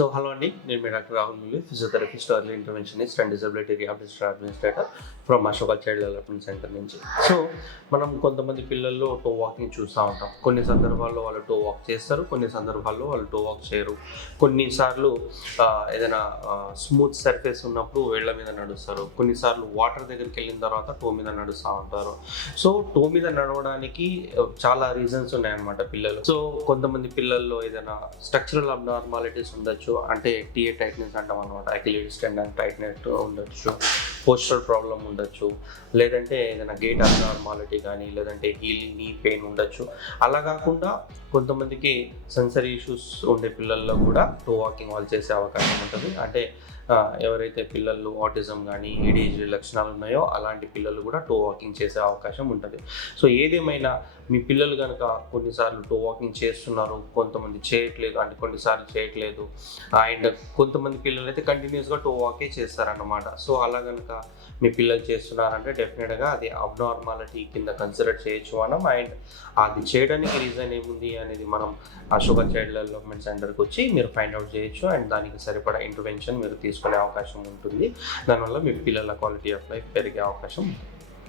So hello అండి, నేను మీ doctor Rahul Mulli, physiotherapist, early interventionist and disability rehabilitation administrator from Ashoka child development centre నుంచి. So మనం కొంతమంది పిల్లల్లో టో వాకింగ్ చూస్తూ ఉంటాం. కొన్ని సందర్భాల్లో వాళ్ళు టో వాక్ చేస్తారు, కొన్ని సందర్భాల్లో వాళ్ళు టో వాక్ చేయరు. కొన్నిసార్లు ఏదైనా స్మూత్ సర్ఫేస్ ఉన్నప్పుడు వేళ్ల మీద నడుస్తారు, కొన్నిసార్లు వాటర్ దగ్గరికి వెళ్ళిన తర్వాత టో మీద నడుస్తూ ఉంటారు. సో టో మీద నడవడానికి చాలా రీజన్స్ ఉన్నాయన్నమాట పిల్లలు. సో కొంతమంది పిల్లల్లో ఏదైనా స్ట్రక్చరల్ అబ్నార్మాలిటీస్ ఉండొచ్చు, అంటే టీఏ టైట్నెస్ అంటాం అనమాట, అకిలిస్ టెండన్ టైట్నెస్ ఉండొచ్చు, పోస్చరల్ ప్రాబ్లం ఉండొచ్చు, లేదంటే ఏదైనా గేట్ అబ్నార్మాలిటీ కానీ, లేదంటే హీల్ నీ పెయిన్ ఉండొచ్చు. అలా కాకుండా కొంతమందికి సెన్సరీ ఇష్యూస్ ఉండే పిల్లల్లో కూడా టో వాకింగ్ వాళ్ళు చేసే అవకాశం ఉంటుంది. అంటే ఎవరైతే పిల్లలు ఆటిజం కానీ ఏడిహెచ్డి లక్షణాలు ఉన్నాయో అలాంటి పిల్లలు కూడా టో వాకింగ్ చేసే అవకాశం ఉంటుంది. సో ఏదేమైనా మీ పిల్లలు కనుక కొన్నిసార్లు టో వాకింగ్ చేస్తున్నారు, కొంతమంది చేయట్లేదు, అంటే కొన్నిసార్లు చేయట్లేదు, అండ్ కొంతమంది పిల్లలు అయితే కంటిన్యూస్గా టో వాకే చేస్తారన్నమాట. సో అలా కనుక మీ పిల్లలు చేస్తున్నారంటే డెఫినెట్గా అది అబ్నార్మాలిటీ కింద కన్సిడర్ చేయొచ్చు మనం. అండ్ అది చేయడానికి రీజన్ ఏముంది అనేది మనం అశోక చైల్డ్ డెవలప్మెంట్ సెంటర్కి వచ్చి మీరు ఫైండ్ అవుట్ చేయొచ్చు. అండ్ దానికి సరిపడా ఇంటర్వెన్షన్ మీరు తీసుకునే అవకాశం ఉంటుంది. దానివల్ల మీ పిల్లల క్వాలిటీ ఆఫ్ లైఫ్ పెరిగే అవకాశం ఉంటుంది.